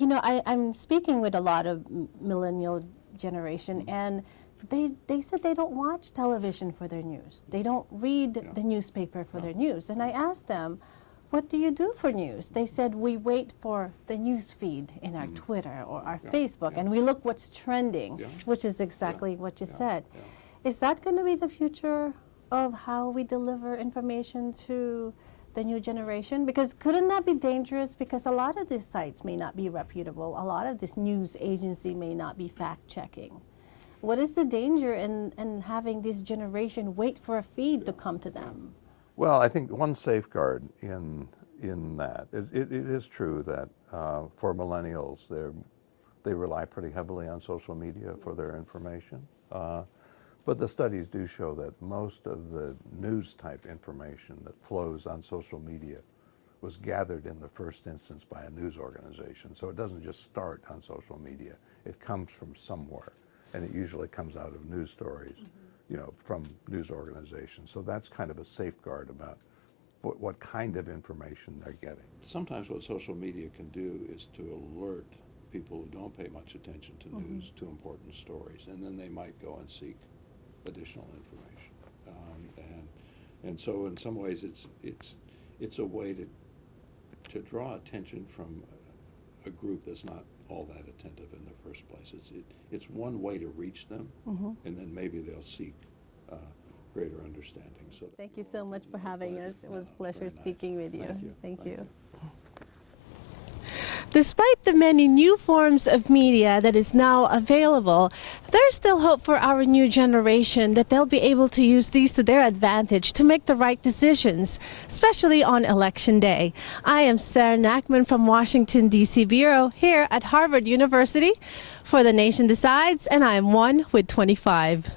you know, I'm speaking with a lot of millennial generation, and they said they don't watch television for their news. They don't read the newspaper for their news. And I asked them, what do you do for news? They said, we wait for the news feed in our Twitter or our Facebook, and we look what's trending, which is exactly what you said. Is that going to be the future of how we deliver information to the new generation? Because couldn't that be dangerous? Because a lot of these sites may not be reputable. A lot of this news agency may not be fact-checking. What is the danger in having this generation wait for a feed to come to them? Well, I think one safeguard in that, it is true that for millennials, they rely pretty heavily on social media for their information. But the studies do show that most of the news type information that flows on social media was gathered in the first instance by a news organization. So it doesn't just start on social media. It comes from somewhere, and it usually comes out of news stories, you know, from news organizations. So that's kind of a safeguard about what kind of information they're getting. Sometimes what social media can do is to alert people who don't pay much attention to news to important stories, and then they might go and seek additional information. And so in some ways it's a way to draw attention from a group that's not all that attentive in the first place. It's one way to reach them, and then maybe they'll seek greater understanding. So Thank you so much for having us. It was a pleasure speaking with you. Thank you. Despite the many new forms of media that is now available, there's still hope for our new generation that they'll be able to use these to their advantage to make the right decisions, especially on Election Day. I am Sarah Nachman from Washington, D.C. Bureau here at Harvard University for The Nation Decides, and I am one with 25.